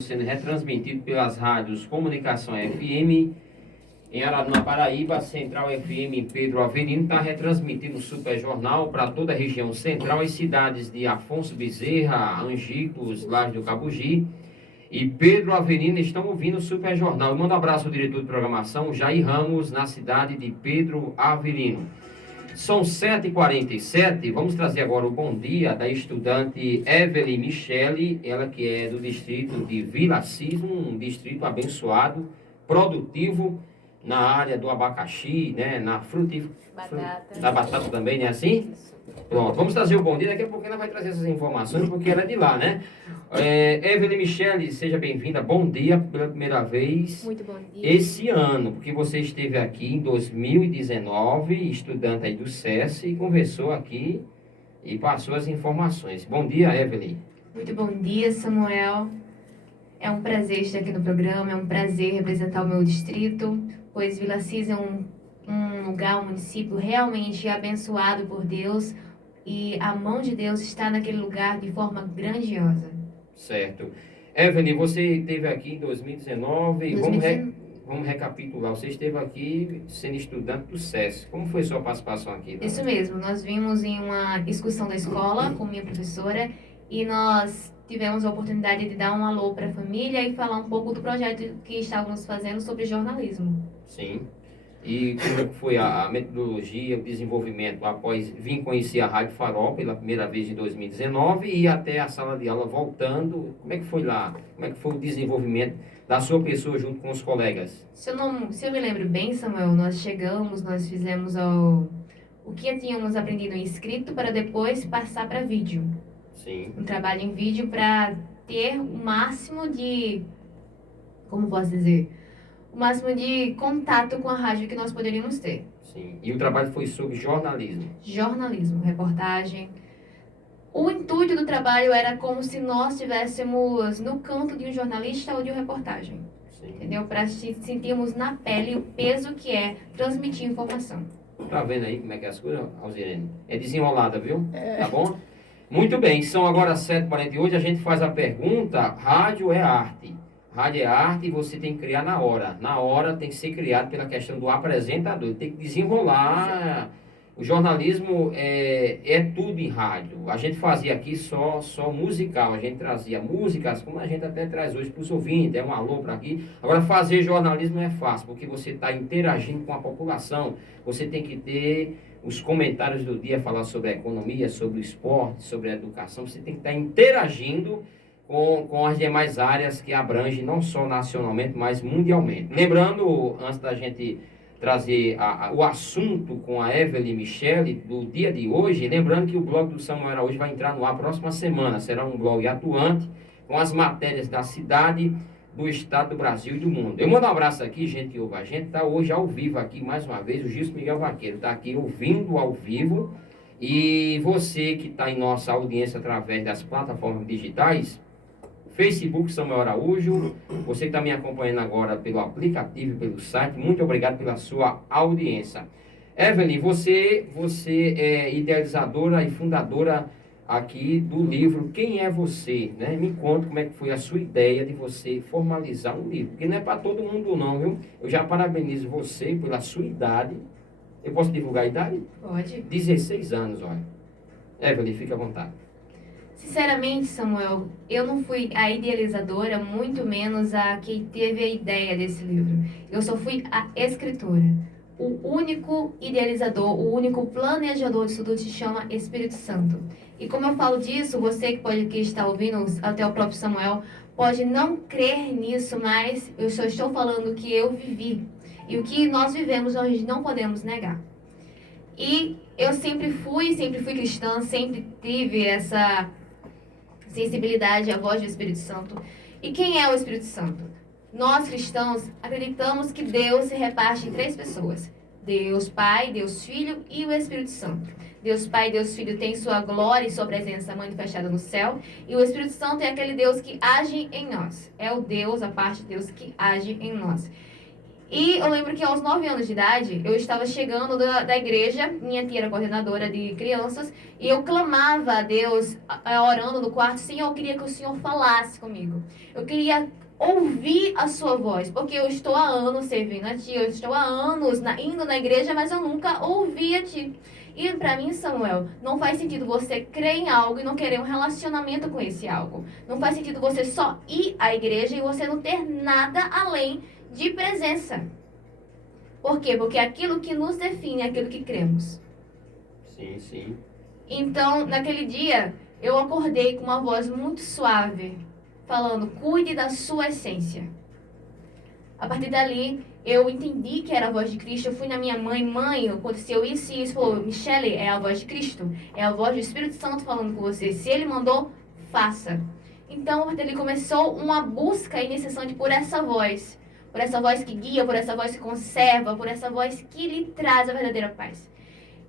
Sendo retransmitido pelas rádios Comunicação FM em Araruna, Paraíba, Central FM em Pedro Avelino, está retransmitindo o Super Jornal para toda a região central, as cidades de Afonso Bezerra, Angicos, Laje do Cabugi e Pedro Avelino estão ouvindo o Super Jornal. Eu mando um abraço ao diretor de programação, Jair Ramos, na cidade de Pedro Avelino. São 7h47, vamos trazer agora o bom dia da estudante Evelyn Michele, ela que é do distrito de Vila Assis, um distrito abençoado, produtivo na área do abacaxi, né, na da batata também, né, assim? Pronto, vamos trazer o bom dia, daqui a pouco ela vai trazer essas informações, porque ela é de lá, né? Evelyn Michele, seja bem-vinda, bom dia pela primeira vez. Muito bom dia. Esse ano, porque você esteve aqui em 2019, estudante aí do SESI, e conversou aqui e passou as informações. Bom dia, Evelyn. Muito bom dia, Samuel. É um prazer estar aqui no programa, é um prazer representar o meu distrito, pois Vila Assis é um lugar, um município realmente abençoado por Deus e a mão de Deus está naquele lugar de forma grandiosa. Certo. Evelyn, você esteve aqui em 2019, vamos recapitular. Você esteve aqui sendo estudante do SESI. Como foi sua participação aqui? Isso mesmo, nós vimos em uma excursão da escola com minha professora e nós tivemos a oportunidade de dar um alô para a família e falar um pouco do projeto que estávamos fazendo sobre jornalismo. Sim. E como foi a metodologia, o desenvolvimento após vir conhecer a Rádio Farol pela primeira vez em 2019 e até a sala de aula voltando? Como é que foi lá? Como é que foi o desenvolvimento da sua pessoa junto com os colegas? Se eu me lembro bem, Samuel, nós fizemos o que tínhamos aprendido em escrito para depois passar para vídeo. Sim. Um trabalho em vídeo para ter o máximo de, como posso dizer, o máximo de contato com a rádio que nós poderíamos ter. Sim. E o trabalho foi sobre jornalismo? Jornalismo, reportagem. O intuito do trabalho era como se nós estivéssemos no canto de um jornalista ou de uma reportagem. Sim. Entendeu? Para sentirmos na pele o peso que é transmitir informação. Tá vendo aí como é que é as coisas, Alzirene? É desenrolada, viu? Tá bom? Muito bem, são agora 7h48, a gente faz a pergunta, rádio é arte. Rádio é arte e você tem que criar na hora. Na hora tem que ser criado pela questão do apresentador. Tem que desenrolar. O jornalismo é tudo em rádio. A gente fazia aqui só musical. A gente trazia músicas, como a gente até traz hoje para os ouvintes. É um alô para aqui. Agora, fazer jornalismo não é fácil, porque você está interagindo com a população. Você tem que ter os comentários do dia, falar sobre a economia, sobre o esporte, sobre a educação. Você tem que estar interagindo com as demais áreas que abrangem não só nacionalmente, mas mundialmente. Lembrando, antes da gente trazer o assunto com a Evelyn Michele do dia de hoje, lembrando que o blog do Samuel Araújo vai entrar no ar próxima semana. Será um blog atuante com as matérias da cidade, do estado do Brasil e do mundo. Eu mando um abraço aqui, gente que ouve a gente. Está hoje ao vivo aqui, mais uma vez, o Gilson Miguel Vaqueiro está aqui ouvindo ao vivo. E você que está em nossa audiência através das plataformas digitais, Facebook Samuel Araújo, você que está me acompanhando agora pelo aplicativo, pelo site, muito obrigado pela sua audiência. Evelyn, você é idealizadora e fundadora aqui do livro Quem é Você? Né? Me conta como é que foi a sua ideia de você formalizar um livro, porque não é para todo mundo não, viu? Eu já parabenizo você pela sua idade. Eu posso divulgar a idade? Pode. 16 anos, olha. Evelyn, fica à vontade. Sinceramente, Samuel, eu não fui a idealizadora, muito menos a que teve a ideia desse livro. Eu só fui a escritora. O único idealizador, o único planejador disso tudo se chama Espírito Santo. E como eu falo disso, você que está ouvindo, até o próprio Samuel, pode não crer nisso, mas eu só estou falando o que eu vivi. E o que nós vivemos, nós não podemos negar. E eu sempre fui cristã, sempre tive essa sensibilidade à voz do Espírito Santo. E quem é o Espírito Santo? Nós cristãos acreditamos que Deus se reparte em 3 pessoas: Deus Pai, Deus Filho e o Espírito Santo. Deus Pai e Deus Filho tem sua glória e sua presença manifestada no céu, e o Espírito Santo é aquele Deus que age em nós. É o Deus, a parte de Deus que age em nós. E eu lembro que aos 9 anos de idade, eu estava chegando da igreja, minha tia era coordenadora de crianças, e eu clamava a Deus, orando no quarto: Senhor, eu queria que o Senhor falasse comigo. Eu queria ouvir a sua voz, porque eu estou há anos servindo a ti, eu estou há anos indo na igreja, mas eu nunca ouvi a ti. E para mim, Samuel, não faz sentido você crer em algo e não querer um relacionamento com esse algo. Não faz sentido você só ir à igreja e você não ter nada além de presença. Por quê? Porque é aquilo que nos define é aquilo que cremos. Sim, sim. Então, naquele dia, eu acordei com uma voz muito suave, falando: cuide da sua essência. A partir dali, eu entendi que era a voz de Cristo. Eu fui na minha mãe, aconteceu isso e isso. Falou: Michele, é a voz de Cristo. É a voz do Espírito Santo falando com você. Se ele mandou, faça. Então, a partir dali começou uma busca incessante por essa voz. Por essa voz que guia, por essa voz que conserva, por essa voz que lhe traz a verdadeira paz.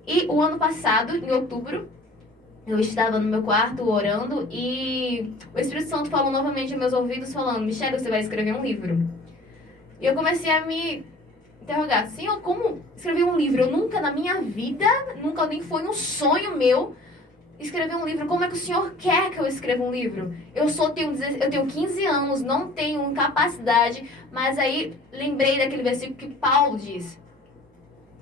E o ano passado, em outubro, eu estava no meu quarto orando e o Espírito Santo falou novamente aos meus ouvidos, falando: Michele, você vai escrever um livro. E eu comecei a me interrogar: Senhor, como escrever um livro? Eu nunca na minha vida, nunca nem foi um sonho meu escrever um livro. Como é que o Senhor quer que eu escreva um livro? Eu tenho 15 anos, não tenho capacidade, mas aí lembrei daquele versículo que Paulo diz: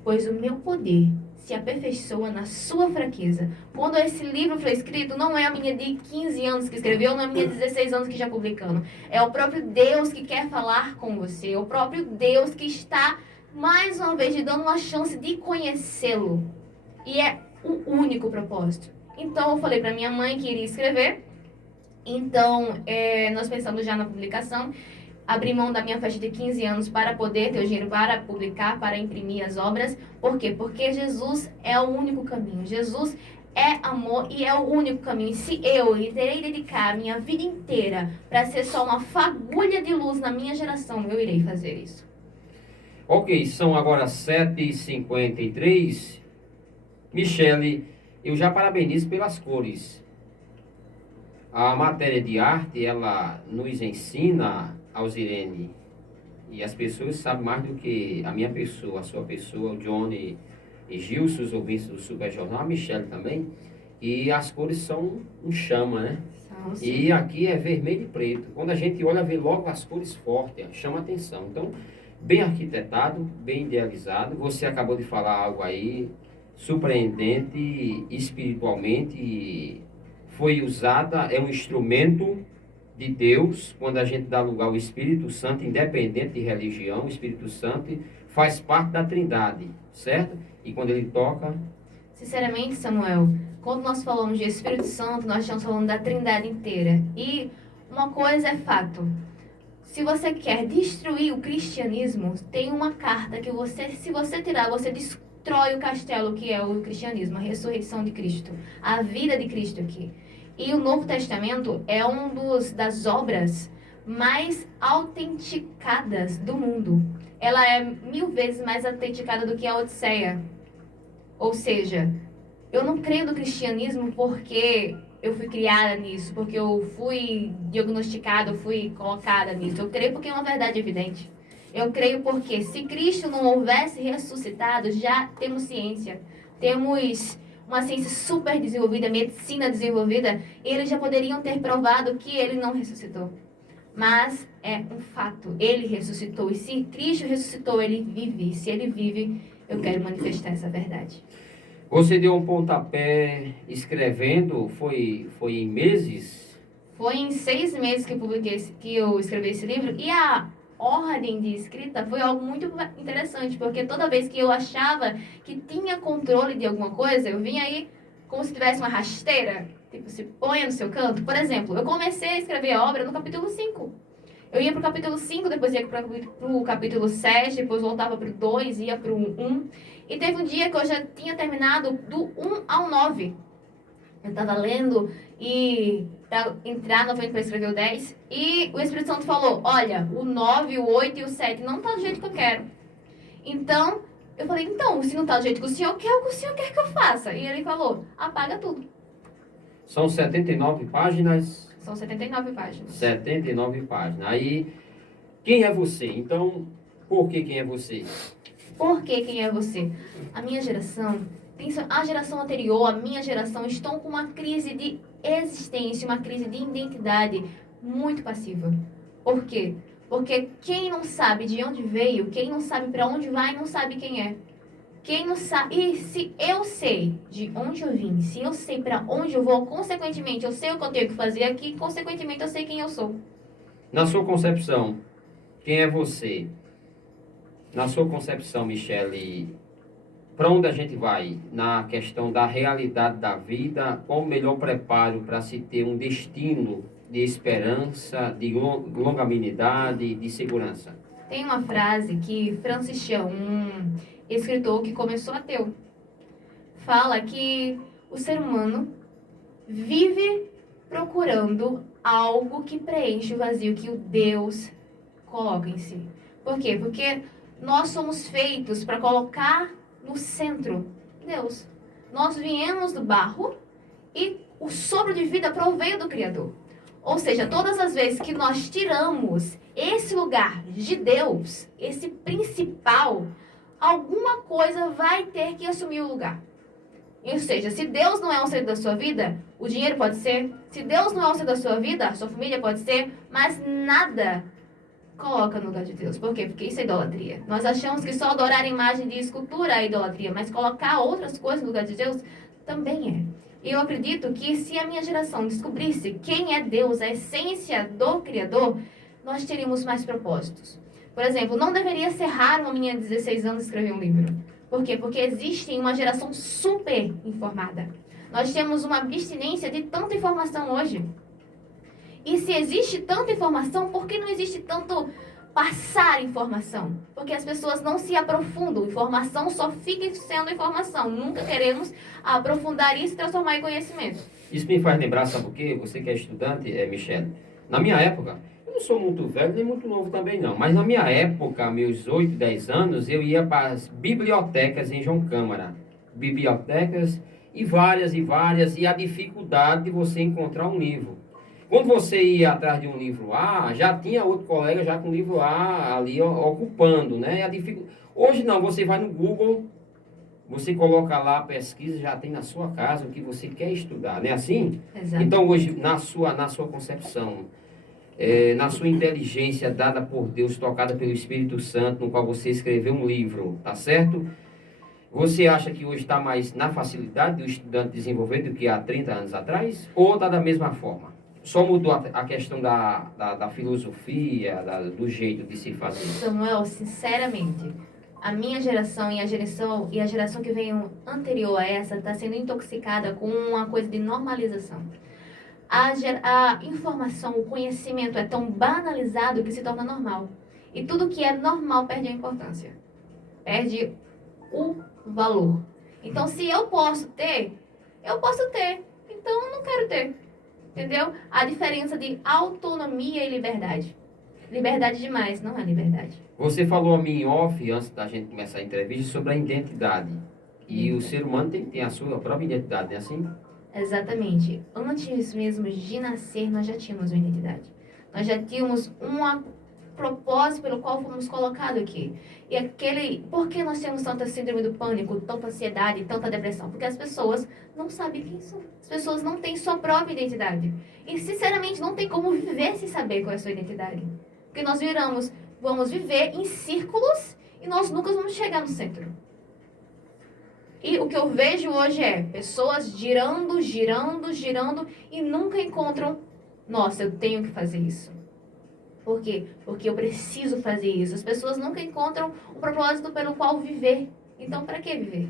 pois o meu poder se aperfeiçoa na sua fraqueza. Quando esse livro foi escrito, não é a minha de 15 anos que escreveu, não é a minha de 16 anos que já publicando. É o próprio Deus que quer falar com você. É o próprio Deus que está, mais uma vez, te dando uma chance de conhecê-lo. E é o único propósito. Então, eu falei para minha mãe que iria escrever. Então, nós pensamos já na publicação. Abri mão da minha festa de 15 anos para poder ter o dinheiro para publicar, para imprimir as obras. Por quê? Porque Jesus é o único caminho. Jesus é amor e é o único caminho. E se eu terei de dedicar a minha vida inteira para ser só uma fagulha de luz na minha geração, eu irei fazer isso. Ok, são agora 7h53. Michele, eu já parabenizo pelas cores. A matéria de arte, ela nos ensina, Alzirene, e as pessoas sabem mais do que a minha pessoa, a sua pessoa, o Johnny e Gilson, os ouvintes do Super Jornal, a Michele também, e as cores são um chama, né? E aqui é vermelho e preto. Quando a gente olha, vê logo as cores fortes, chama atenção. Então, bem arquitetado, bem idealizado. Você acabou de falar algo aí surpreendente, espiritualmente, foi usada, é um instrumento de Deus. Quando a gente dá lugar ao Espírito Santo, independente de religião, o Espírito Santo faz parte da Trindade, certo? E quando ele toca... Sinceramente, Samuel, quando nós falamos de Espírito Santo, nós estamos falando da Trindade inteira. E uma coisa é fato: se você quer destruir o cristianismo, tem uma carta que você, se você tirar, você destrói o castelo que é o cristianismo, a ressurreição de Cristo, a vida de Cristo aqui. E o Novo Testamento é das obras mais autenticadas do mundo. Ela é 1000 vezes mais autenticada do que a Odisseia. Ou seja, eu não creio no cristianismo porque eu fui criada nisso, porque eu fui diagnosticada, eu fui colocada nisso. Eu creio porque é uma verdade evidente. Eu creio porque se Cristo não houvesse ressuscitado, já temos ciência. Temos uma ciência super desenvolvida, medicina desenvolvida, e eles já poderiam ter provado que ele não ressuscitou. Mas é um fato, ele ressuscitou. E se Cristo ressuscitou, ele vive. E se ele vive, eu quero manifestar essa verdade. Você deu um pontapé escrevendo, foi em meses? Foi em 6 meses que eu escrevi esse livro. E a ordem de escrita foi algo muito interessante, porque toda vez que eu achava que tinha controle de alguma coisa, eu vinha aí como se tivesse uma rasteira, tipo, se ponha no seu canto. Por exemplo, eu comecei a escrever a obra no capítulo 5. Eu ia para o capítulo 5, depois ia para o capítulo 7, depois voltava para o 2, ia para o 1. E teve um dia que eu já tinha terminado do 1 ao 9. Eu estava lendo e para entrar novamente para escrever o 10. E o Espírito Santo falou: olha, o 9, o 8 e o 7 não tá do jeito que eu quero. Então, eu falei: então, se não tá do jeito que o Senhor quer, o que o Senhor quer que eu faça? E ele falou: apaga tudo. São 79 páginas? São 79 páginas. 79 páginas. Aí, quem é você? Então, Por que quem é você? Por que quem é você? A minha geração, a geração anterior, a minha geração, estão com uma crise de existência, uma crise de identidade muito passiva. Por quê? Porque quem não sabe de onde veio, quem não sabe para onde vai, não sabe quem é. Quem não sabe, e se eu sei de onde eu vim, se eu sei para onde eu vou, consequentemente eu sei o que eu tenho que fazer aqui, consequentemente eu sei quem eu sou. Na sua concepção, quem é você? Na sua concepção, Michele, para onde a gente vai na questão da realidade da vida? Qual o melhor preparo para se ter um destino de esperança, de longanimidade, de segurança? Tem uma frase que Francis Chan, um escritor que começou ateu, fala que o ser humano vive procurando algo que preenche o vazio que o Deus coloca em si. Por quê? Porque nós somos feitos para colocar no centro Deus. Nós viemos do barro e o sopro de vida proveio do Criador. Ou seja, todas as vezes que nós tiramos esse lugar de Deus, esse principal, alguma coisa vai ter que assumir o lugar. Ou seja, se Deus não é o centro da sua vida, o dinheiro pode ser. Se Deus não é o centro da sua vida, a sua família pode ser. Mas nada coloca no lugar de Deus. Por quê? Porque isso é idolatria. Nós achamos que só adorar a imagem de escultura é idolatria, mas colocar outras coisas no lugar de Deus também é. E eu acredito que se a minha geração descobrisse quem é Deus, a essência do Criador, nós teríamos mais propósitos. Por exemplo, não deveria ser raro uma menina de 16 anos escrever um livro. Por quê? Porque existe uma geração super informada. Nós temos uma abstinência de tanta informação hoje. E se existe tanta informação, por que não existe tanto passar informação? Porque as pessoas não se aprofundam. Informação só fica sendo informação. Nunca queremos aprofundar isso e transformar em conhecimento. Isso me faz lembrar, sabe por quê? Você que é estudante, Michele. Na minha época, eu não sou muito velho nem muito novo também não, mas na minha época, meus 8, 10 anos, eu ia para as bibliotecas em João Câmara. Bibliotecas e várias, e a dificuldade de você encontrar um livro. Quando você ia atrás de um livro A, já tinha outro colega já com o livro A ali ocupando, né? Hoje não, você vai no Google, você coloca lá a pesquisa, já tem na sua casa o que você quer estudar, não é assim? Exato. Então hoje, na sua concepção, na sua inteligência dada por Deus, tocada pelo Espírito Santo, no qual você escreveu um livro, tá certo? Você acha que hoje está mais na facilidade do estudante desenvolver do que há 30 anos atrás? Ou está da mesma forma? Só mudou a questão da filosofia, do jeito de se fazer? Samuel, sinceramente, a minha geração e a geração que veio anterior a essa está sendo intoxicada com uma coisa de normalização. A informação, o conhecimento é tão banalizado que se torna normal. E tudo que é normal perde a importância. Perde o valor. Então, se eu posso ter, eu posso ter. Então, eu não quero ter. Entendeu? A diferença de autonomia e liberdade. Liberdade demais, não é liberdade. Você falou a mim em off, antes da gente começar a entrevista, sobre a identidade. E o ser humano tem que ter a sua própria identidade, não é assim? Exatamente. Antes mesmo de nascer, nós já tínhamos uma identidade. Nós já tínhamos um propósito pelo qual fomos colocados aqui. E por que nós temos tanta síndrome do pânico, tanta ansiedade, tanta depressão? Porque as pessoas não sabem quem são. As pessoas não têm sua própria identidade. E, sinceramente, não tem como viver sem saber qual é a sua identidade. Porque nós vamos viver em círculos e nós nunca vamos chegar no centro. E o que eu vejo hoje é pessoas girando e nunca encontram, nossa, eu tenho que fazer isso. Por quê? Porque eu preciso fazer isso. As pessoas nunca encontram o propósito pelo qual viver. Então, para que viver?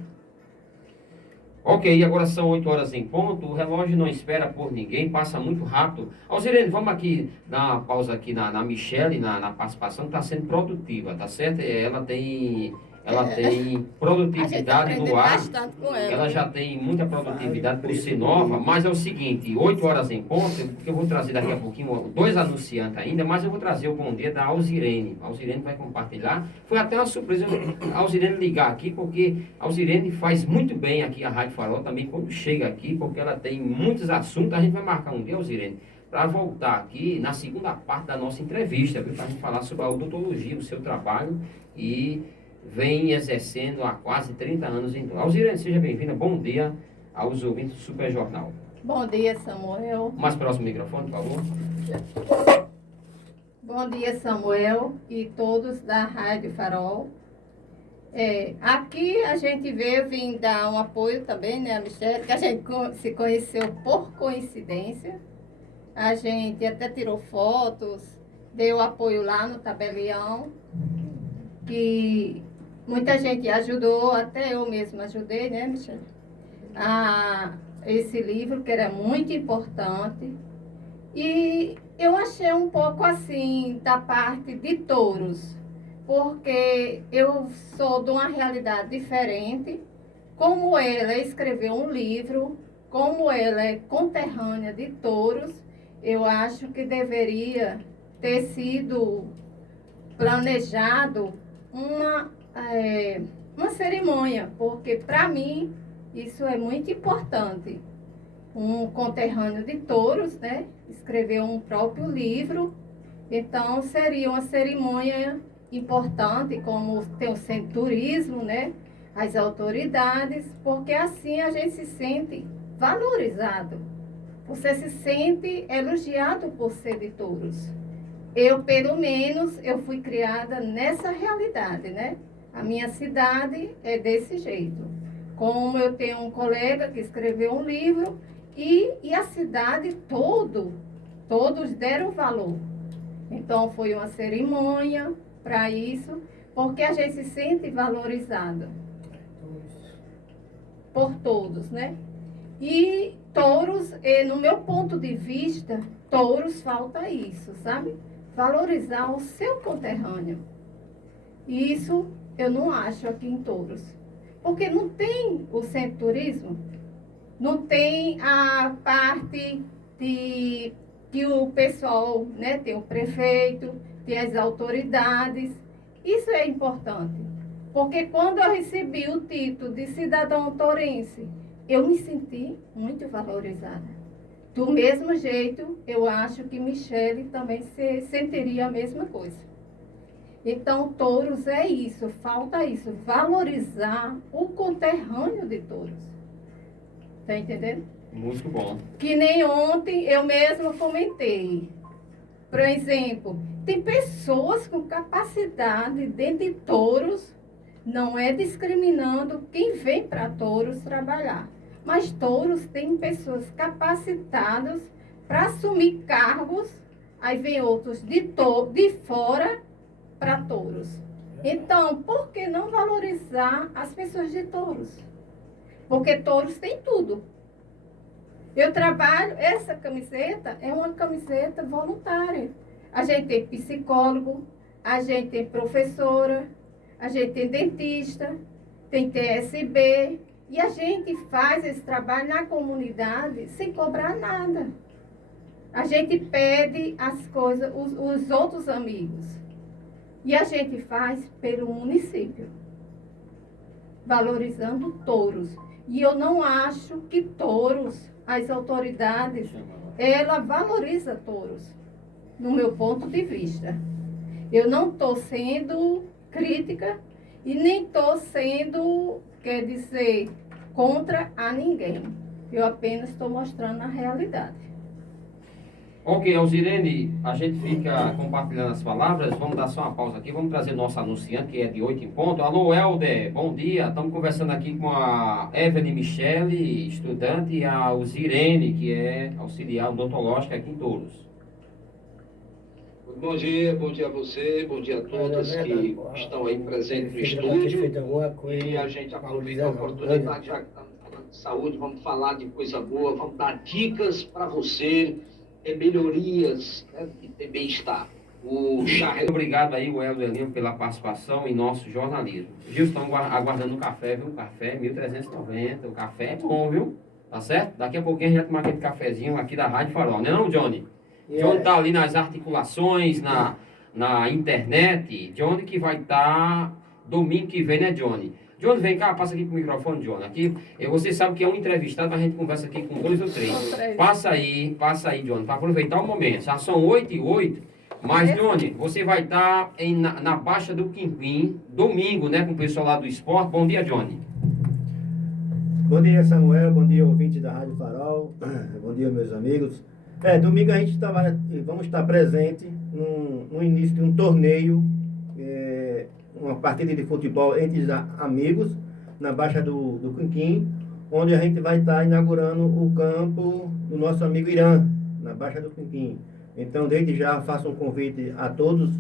Ok, agora são 8 horas em ponto. O relógio não espera por ninguém, passa muito rápido. Alzirene, vamos aqui dar uma pausa aqui na Michele, na participação, que está sendo produtiva, tá certo? Ela tem produtividade no ar. Ela já tem muita produtividade por ser nova, mas é o seguinte, 8 horas em ponto, porque eu vou trazer daqui a pouquinho 2 anunciantes ainda, mas eu vou trazer o bom dia da Alzirene. A Alzirene vai compartilhar. Foi até uma surpresa a Alzirene ligar aqui, porque a Alzirene faz muito bem aqui a Rádio Farol também quando chega aqui, porque ela tem muitos assuntos. A gente vai marcar um dia, Alzirene, para voltar aqui na segunda parte da nossa entrevista, para a gente falar sobre a odontologia, o seu trabalho, e vem exercendo há quase 30 anos em Torres. Alzirene, seja bem-vinda. Bom dia aos ouvintes do Super Jornal. Bom dia, Samuel. Mais próximo microfone, por favor. Bom dia, Samuel e todos da Rádio Farol. Aqui a gente veio vir dar um apoio também, né, a Michelle, que a gente se conheceu por coincidência. A gente até tirou fotos, deu apoio lá no tabelião, que muita gente ajudou, até eu mesma ajudei, né, Michelle? Esse livro, que era muito importante. E eu achei um pouco assim da parte de touros, porque eu sou de uma realidade diferente. Como ela escreveu um livro, como ela é conterrânea de touros, eu acho que deveria ter sido planejado uma cerimônia, porque para mim isso é muito importante. Um conterrâneo de touros, né? Escreveu um próprio livro, então seria uma cerimônia importante, como tem o centro de turismo, né? As autoridades, porque assim a gente se sente valorizado. Você se sente elogiado por ser de touros. Eu, pelo menos, eu fui criada nessa realidade, né? A minha cidade é desse jeito. Como eu tenho um colega que escreveu um livro e a cidade todos deram valor. Então, foi uma cerimônia para isso, porque a gente se sente valorizado por todos, né? E touros, no meu ponto de vista, touros falta isso, sabe? Valorizar o seu conterrâneo. Isso eu não acho aqui em Touros. Porque não tem o centro de turismo, não tem a parte que o pessoal, né, tem o prefeito, tem as autoridades. Isso é importante. Porque quando eu recebi o título de cidadão tourense, eu me senti muito valorizada. Do mesmo jeito, eu acho que Michele também se sentiria a mesma coisa. Então, touros é isso, falta isso, valorizar o conterrâneo de touros. Tá entendendo? Muito bom. Que nem ontem eu mesma comentei. Por exemplo, tem pessoas com capacidade dentro de touros, não é discriminando quem vem para touros trabalhar. Mas touros têm pessoas capacitadas para assumir cargos, aí vem outros de fora para touros. Então, por que não valorizar as pessoas de touros? Porque touros tem tudo. Eu trabalho, essa camiseta é uma camiseta voluntária. A gente tem psicólogo, a gente tem professora, a gente tem dentista, tem TSB, e a gente faz esse trabalho na comunidade sem cobrar nada. A gente pede as coisas, os outros amigos. E a gente faz pelo município, valorizando touros. E eu não acho que touros, as autoridades, ela valoriza touros, no meu ponto de vista. Eu não estou sendo crítica e nem estou sendo, quer dizer, contra a ninguém. Eu apenas estou mostrando a realidade. Ok, Alzirene, a gente fica compartilhando as palavras, vamos dar só uma pausa aqui, vamos trazer nosso anunciante, que é de 8 em ponto. Alô, Helder, bom dia, estamos conversando aqui com a Evelyn Michele, estudante, e a Alzirene, que é auxiliar odontológica aqui em Touros. Bom dia a você, bom dia a todos que estão aí presentes no estúdio. E a gente aproveita a oportunidade, já que estamos falando de saúde, vamos falar de coisa boa, vamos dar dicas para você ter melhorias, né, e ter bem-estar. Muito obrigado aí, o Helder Lima, pela participação em nosso jornalismo. Gil, estamos aguardando o café, viu? O café 1390, o café é bom, viu? Tá certo? Daqui a pouquinho a gente vai tomar aquele cafezinho aqui da Rádio Farol, não é não, Johnny? Johnny tá ali nas articulações, na internet. Johnny que vai estar domingo que vem, né, Johnny? John, vem cá, passa aqui pro microfone, John. Aqui, você sabe que é um entrevistado, mas a gente conversa aqui com 2 ou 3. Passa aí, John, para aproveitar o momento. Já são 8h08, mas, John, você vai estar na Baixa do Quinquim, domingo, né, com o pessoal lá do esporte. Bom dia, John. Bom dia, Samuel. Bom dia, ouvinte da Rádio Farol. Bom dia, meus amigos. Domingo a gente vamos estar presente no início de um torneio, uma partida de futebol entre amigos, na Baixa do Quinquim, onde a gente vai estar inaugurando o campo do nosso amigo Irã, na Baixa do Quinquim. Então, desde já, faço um convite a todos,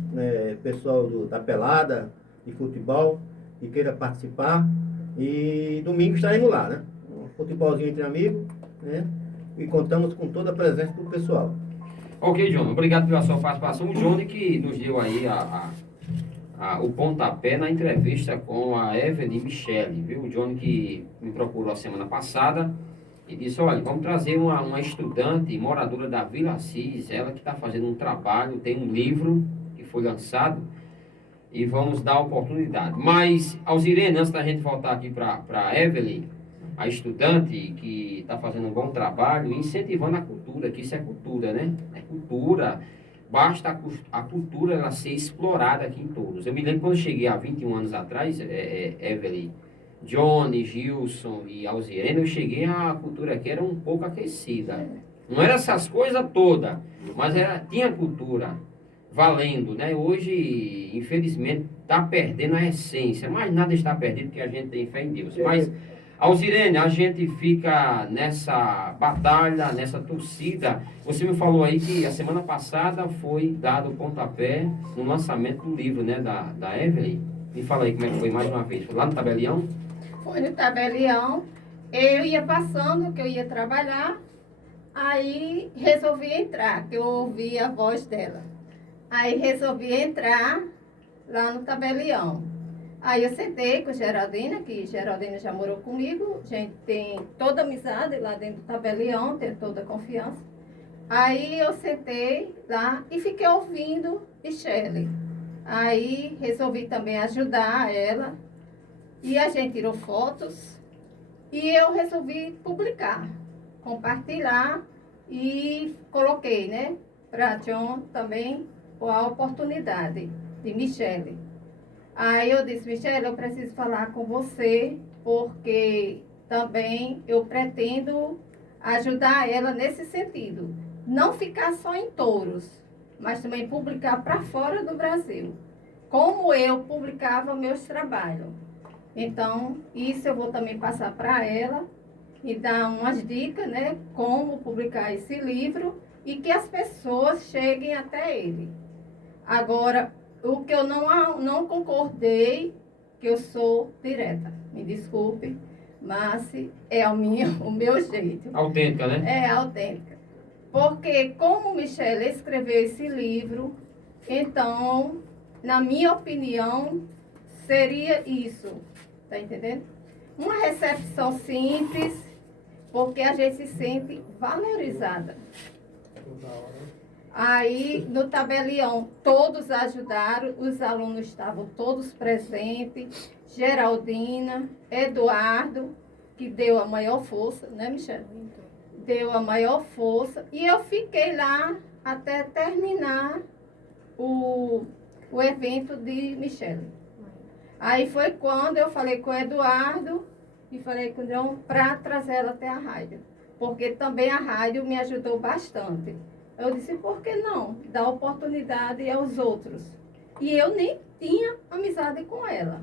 pessoal da pelada, de futebol, que queira participar. E domingo estaremos lá, né? Um futebolzinho entre amigos, né? E contamos com toda a presença do pessoal. Ok, John, obrigado pela sua participação. O Johnny que nos deu aí o pontapé na entrevista com a Evelyn Michele, viu? O Johnny que me procurou a semana passada e disse, olha, vamos trazer uma estudante moradora da Vila Assis, ela que está fazendo um trabalho, tem um livro que foi lançado, e vamos dar a oportunidade. Mas, Alzirene, antes da gente voltar aqui para a Evelyn, a estudante que está fazendo um bom trabalho, incentivando a cultura, que isso é cultura, né? É cultura. Basta a cultura ela ser explorada aqui em todos. Eu me lembro quando eu cheguei há 21 anos atrás, Evelyn, Johnny, Gilson e Alzirene, eu cheguei, a cultura aqui era um pouco aquecida. Não era essas coisas todas, mas tinha cultura. Valendo, né? Hoje, infelizmente, está perdendo a essência, mas nada está perdido porque a gente tem fé em Deus. Mas, Alzirene, a gente fica nessa batalha, nessa torcida. Você me falou aí que a semana passada foi dado o pontapé no lançamento do livro, né, da Evelyn. Me fala aí como é que foi mais uma vez. Foi lá no Tabelião? Foi no Tabelião. Eu ia passando, que eu ia trabalhar, aí resolvi entrar, que eu ouvi a voz dela. Aí resolvi entrar lá no Tabelião. Aí eu sentei com Geraldina, que Geraldina já morou comigo. A gente tem toda amizade lá dentro do Tabelião, tem toda confiança. Aí eu sentei lá e fiquei ouvindo Michele. Aí resolvi também ajudar ela. E a gente tirou fotos. E eu resolvi publicar, compartilhar e coloquei, né, para John também a oportunidade de Michele. Aí eu disse, Michele, eu preciso falar com você, porque também eu pretendo ajudar ela nesse sentido. Não ficar só em touros, mas também publicar para fora do Brasil. Como eu publicava meus trabalhos. Então, isso eu vou também passar para ela e dar umas dicas, né, como publicar esse livro e que as pessoas cheguem até ele. Agora, o que eu não concordei, que eu sou direta, me desculpe, mas é o meu jeito. Autêntica, né? É autêntica. Porque como Michele escreveu esse livro, então, na minha opinião, seria isso, tá entendendo? Uma recepção simples, porque a gente se sente valorizada. Aí, no Tabelião, todos ajudaram, os alunos estavam todos presentes, Geraldina, Eduardo, que deu a maior força, né, Michele? Deu a maior força, e eu fiquei lá até terminar o evento de Michele. Aí foi quando eu falei com o Eduardo e falei com o João para trazer ela até a rádio, porque também a rádio me ajudou bastante. Eu disse, por que não? Dar oportunidade aos outros. E eu nem tinha amizade com ela.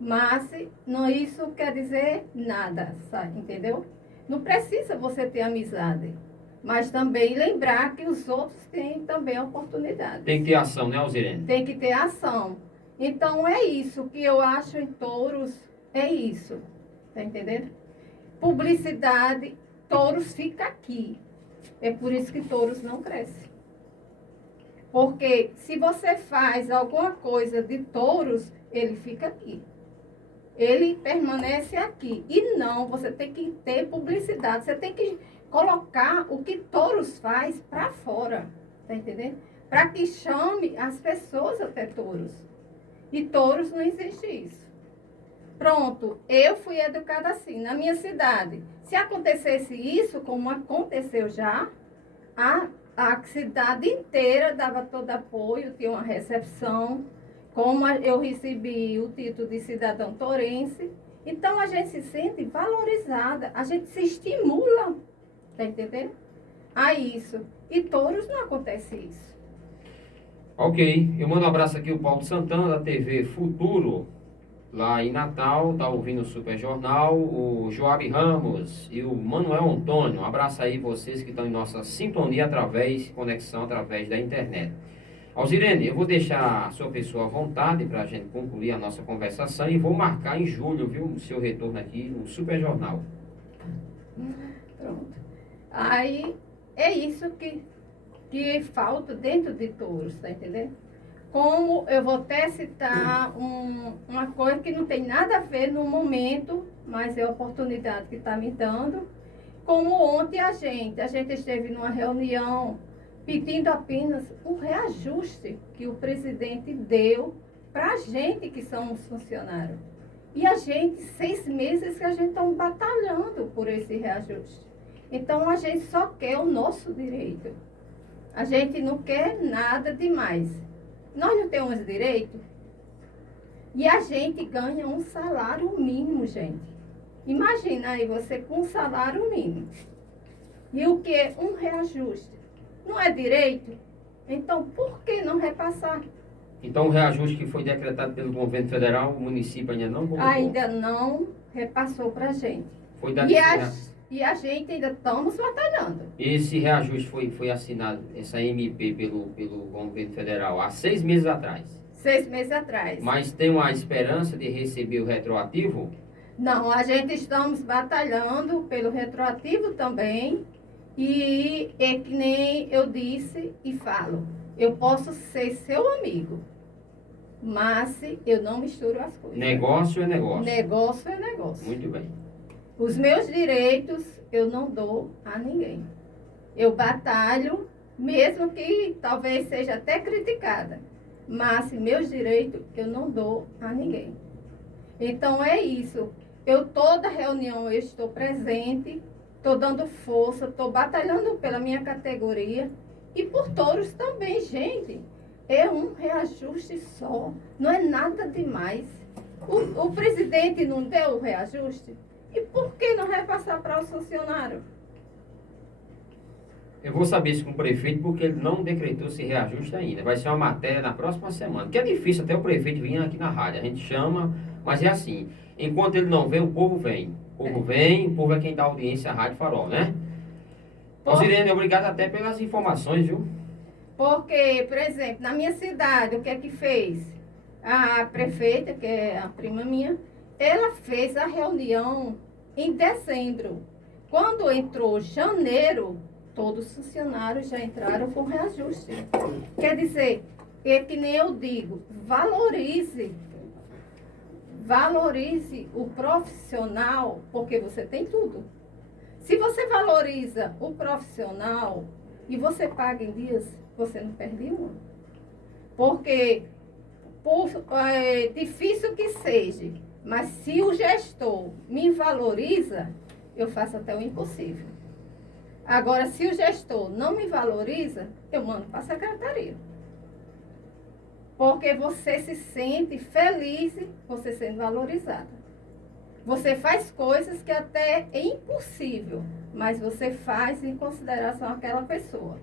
Mas não, isso quer dizer nada, sabe? Entendeu? Não precisa você ter amizade. Mas também lembrar que os outros têm também oportunidade. Tem que ter ação, né, Alzirene? Tem que ter ação. Então é isso que eu acho em touros, é isso. Tá entendendo? Publicidade, touros fica aqui. É por isso que touros não crescem. Porque se você faz alguma coisa de touros, ele fica aqui. Ele permanece aqui. E não, você tem que ter publicidade. Você tem que colocar o que touros faz para fora. Tá entendendo? Para que chame as pessoas até touros. E touros não existe isso. Pronto, eu fui educada assim, na minha cidade. Se acontecesse isso, como aconteceu já, a cidade inteira dava todo apoio, tinha uma recepção, como eu recebi o título de cidadão tourense. Então, a gente se sente valorizada, a gente se estimula, tá entendendo? A isso. E Touros não acontece isso. Ok, eu mando um abraço aqui o Paulo Santana, da TV Futuro, lá em Natal, tá ouvindo o Super Jornal, o Joab Ramos e o Manuel Antônio. Um abraço aí vocês que estão em nossa sintonia conexão através da internet. Alzirene, eu vou deixar a sua pessoa à vontade para a gente concluir a nossa conversação e vou marcar em julho, viu, o seu retorno aqui no Super Jornal. Pronto. Aí é isso que falta dentro de Touros, tá entendendo? Como eu vou até citar uma coisa que não tem nada a ver no momento, mas é a oportunidade que está me dando. Como ontem a gente esteve numa reunião pedindo apenas um reajuste que o presidente deu para a gente que somos funcionários. E a gente, 6 meses que a gente está batalhando por esse reajuste. Então a gente só quer o nosso direito. A gente não quer nada demais. Nós não temos direito. E a gente ganha um salário mínimo, gente. Imagina aí você com um salário mínimo. E o que é um reajuste? Não é direito? Então, por que não repassar? Então, o reajuste que foi decretado pelo governo federal, o município ainda não colocou? Ainda não repassou para a gente. Foi dado E a gente ainda estamos batalhando. Esse reajuste foi assinado, essa MP, pelo governo federal, há 6 meses atrás. 6 meses atrás. Mas tem uma esperança de receber o retroativo? Não, a gente estamos batalhando pelo retroativo também. E é que nem eu disse e falo, eu posso ser seu amigo, mas eu não misturo as coisas. Negócio é negócio. Negócio é negócio. Muito bem. Os meus direitos eu não dou a ninguém. Eu batalho, mesmo que talvez seja até criticada, mas meus direitos eu não dou a ninguém. Então é isso. Toda reunião eu estou presente, estou dando força, estou batalhando pela minha categoria e por Touros também, gente. É um reajuste só, não é nada demais. O presidente não deu o reajuste? E por que não repassar para os funcionários? Eu vou saber isso com o prefeito, porque ele não decretou esse reajuste ainda. Vai ser uma matéria na próxima semana. Que é difícil até o prefeito vir aqui na rádio. A gente chama, mas é assim. Enquanto ele não vem, o povo vem. O povo vem, o povo é quem dá audiência à Rádio Farol, né? Alzirene, obrigado até pelas informações, viu? Porque, por exemplo, na minha cidade, o que é que fez? A prefeita, que é a prima minha, ela fez a reunião em dezembro. Quando entrou janeiro, todos os funcionários já entraram com reajuste. Quer dizer, é que nem eu digo, valorize o profissional, porque você tem tudo. Se você valoriza o profissional e você paga em dias, você não perde um. Porque, difícil que seja, mas se o gestor me valoriza, eu faço até o impossível. Agora, se o gestor não me valoriza, eu mando para a secretaria. Porque você se sente feliz, você sendo valorizada. Você faz coisas que até é impossível, mas você faz em consideração aquela pessoa.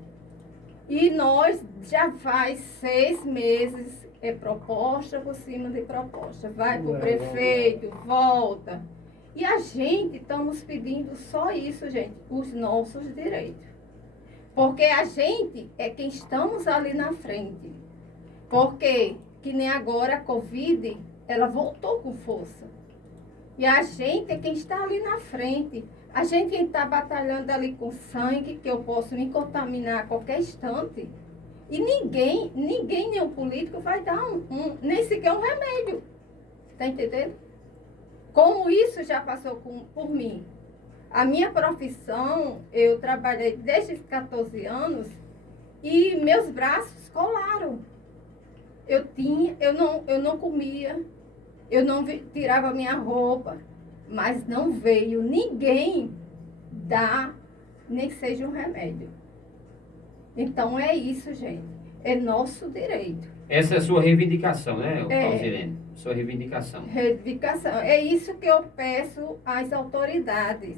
E nós já faz 6 meses, é proposta por cima de proposta. Vai para o prefeito, volta. E a gente estamos pedindo só isso, gente, os nossos direitos. Porque a gente é quem estamos ali na frente. Porque, que nem agora a Covid, ela voltou com força. E a gente é quem está ali na frente. A gente está batalhando ali com sangue, que eu posso me contaminar a qualquer instante. E ninguém, nenhum político vai dar nem sequer um remédio. Está entendendo? Como isso já passou por mim. A minha profissão, eu trabalhei desde os 14 anos e meus braços colaram. Eu não comia, eu não tirava minha roupa, mas não veio ninguém dar, nem que seja um remédio. Então é isso, gente. É nosso direito. Essa é a sua reivindicação, né, É. Alzirene? Sua reivindicação. Reivindicação. É isso que eu peço às autoridades.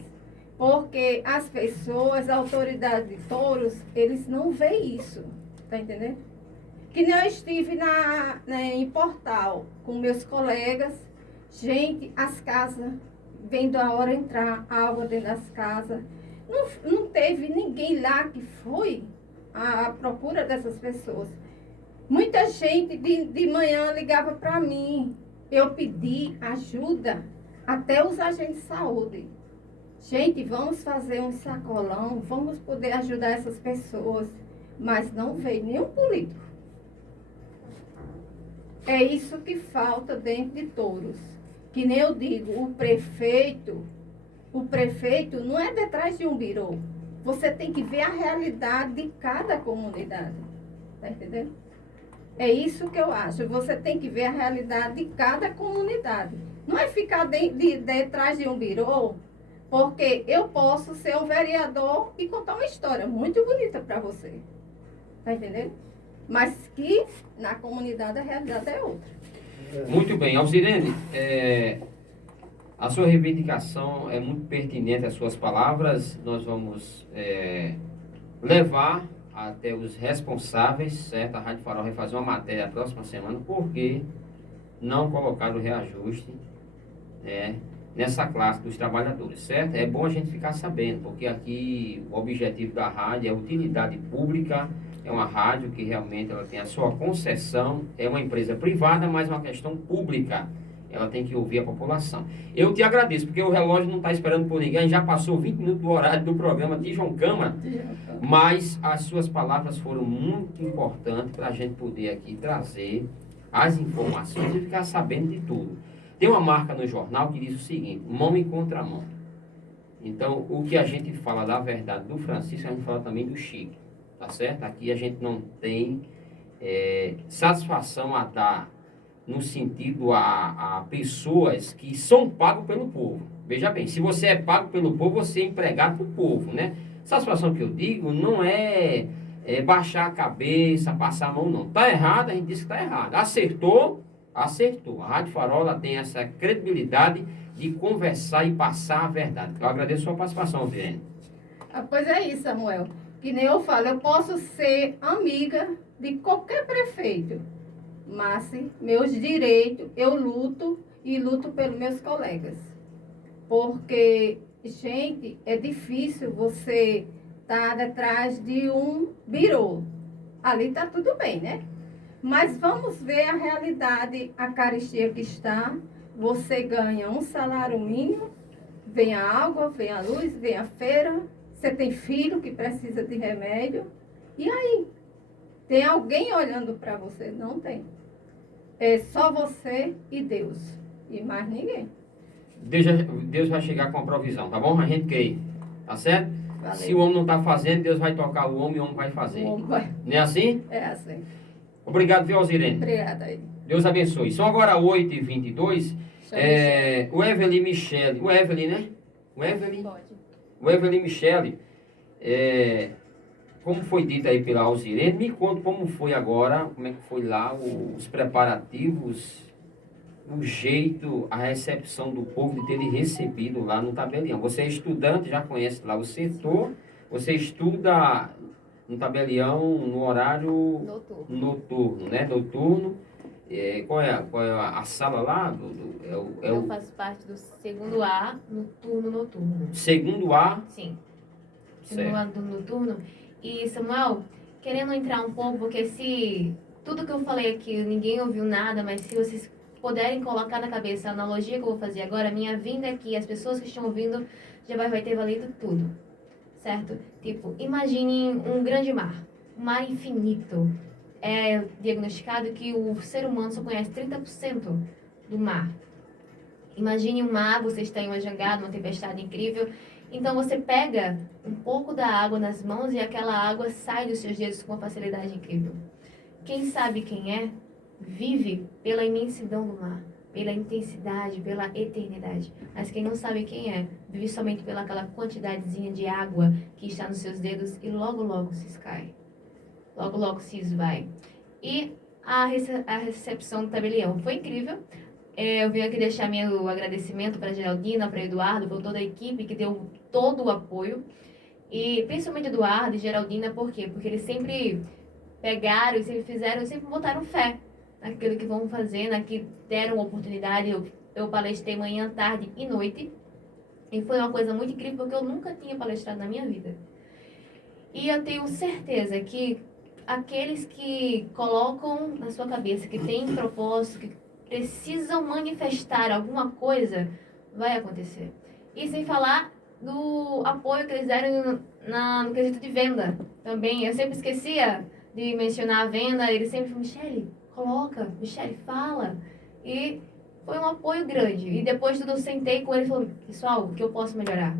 Porque as pessoas, as autoridades de touros, eles não veem isso. Tá entendendo? Que nem eu estive em Portal com meus colegas. Gente, as casas, vendo a hora entrar água dentro das casas. Não teve ninguém lá que foi à procura dessas pessoas. Muita gente de manhã ligava para mim. Eu pedi ajuda, até os agentes de saúde. Gente, vamos fazer um sacolão, vamos poder ajudar essas pessoas. Mas não veio nenhum político. É isso que falta dentro de Touros. Que nem eu digo, o prefeito não é detrás de um birô. Você tem que ver a realidade de cada comunidade. Tá entendendo? É isso que eu acho. Você tem que ver a realidade de cada comunidade. Não é ficar detrás de um birô, porque eu posso ser um vereador e contar uma história muito bonita para você. Tá entendendo? Mas que na comunidade a realidade é outra. Muito bem. Alzirene, a sua reivindicação é muito pertinente, as suas palavras. Nós vamos levar até os responsáveis, certo? A Rádio Farol vai fazer uma matéria a próxima semana, porque não colocaram o reajuste, né, nessa classe dos trabalhadores, certo? É bom a gente ficar sabendo, porque aqui o objetivo da rádio é utilidade pública, é uma rádio que realmente ela tem a sua concessão, é uma empresa privada, mas uma questão pública. Ela tem que ouvir a população. Eu te agradeço, porque o relógio não está esperando por ninguém, já passou 20 minutos do horário do programa de João Câmara, mas as suas palavras foram muito importantes para a gente poder aqui trazer as informações e ficar sabendo de tudo. Tem uma marca no jornal que diz o seguinte: mão em contramão. Então, o que a gente fala da verdade do Francisco, a gente fala também do Chico, tá certo? Aqui a gente não tem satisfação a dar no sentido a pessoas que são pagos pelo povo. Veja bem, se você é pago pelo povo, você é empregado do povo, né? Satisfação que eu digo não é baixar a cabeça, passar a mão, não. Tá errado, a gente diz que tá errado. Acertou, acertou. A Rádio Farol ela tem essa credibilidade de conversar e passar a verdade. Eu agradeço a sua participação, Viane. Pois é isso, Samuel. Que nem eu falo, eu posso ser amiga de qualquer prefeito, mas meus direitos eu luto e luto pelos meus colegas. Porque, gente, é difícil você estar detrás de um birô. Ali está tudo bem, né? Mas vamos ver a realidade, a carestia que está. Você ganha um salário mínimo, vem a água, vem a luz, vem a feira. Você tem filho que precisa de remédio. E aí? Tem alguém olhando para você? Não tem. É só você e Deus. E mais ninguém. Deus vai chegar com a provisão, tá bom? A gente crê. Tá certo? Valeu. Se o homem não está fazendo, Deus vai tocar o homem e o homem vai fazer. O homem vai. Não é assim? É assim. Obrigado, viu, Alzirene? Obrigada aí. Deus abençoe. São agora 8h22. O Evelyn Michele. O Evelyn, né? O Evelyn? Pode. O Evelyn Michele. Como foi dito aí pela Alzirene, me conta como foi agora, como é que foi lá os preparativos, o jeito, a recepção do povo de ter lhe recebido lá no Tabelião. Você é estudante, já conhece lá o setor, você estuda no Tabelião no horário noturno, né? Noturno. Qual é a sala lá? Eu faço parte do segundo A, noturno. Segundo A? Sim. Certo. Segundo A do noturno. E, Samuel, querendo entrar um pouco, porque se tudo que eu falei aqui, ninguém ouviu nada, mas se vocês puderem colocar na cabeça a analogia que eu vou fazer agora, a minha vinda aqui, as pessoas que estão ouvindo, já vai ter valido tudo, certo? Tipo, imaginem um grande mar, um mar infinito. É diagnosticado que o ser humano só conhece 30% do mar. Imagine um mar, você está em uma jangada, uma tempestade incrível. Então você pega um pouco da água nas mãos e aquela água sai dos seus dedos com uma facilidade incrível. Quem sabe quem é, vive pela imensidão do mar. pela intensidade, pela eternidade. Mas quem não sabe quem é, vive somente pela aquela quantidadezinha de água que está nos seus dedos e logo, logo se escai. Logo, logo se esvai. E a recepção do tabelião foi incrível. Eu vim aqui deixar meu agradecimento para a Geraldina, para o Eduardo, para toda a equipe que deu todo o apoio. E principalmente Eduardo e Geraldina, por quê? Porque eles sempre pegaram e sempre fizeram, e sempre botaram fé naquilo que vão fazer, naquilo que deram oportunidade. Eu palestrei manhã, tarde e noite. E foi uma coisa muito incrível, porque eu nunca tinha palestrado na minha vida. E eu tenho certeza que aqueles que colocam na sua cabeça, que têm propósito, que precisam manifestar alguma coisa, vai acontecer. E sem falar do apoio que eles deram no quesito de venda também. Eu sempre esquecia de mencionar a venda, eles sempre falaram, Michele, coloca, Michele, fala. E foi um apoio grande. E depois tudo eu sentei com ele e falei, pessoal, o que eu posso melhorar?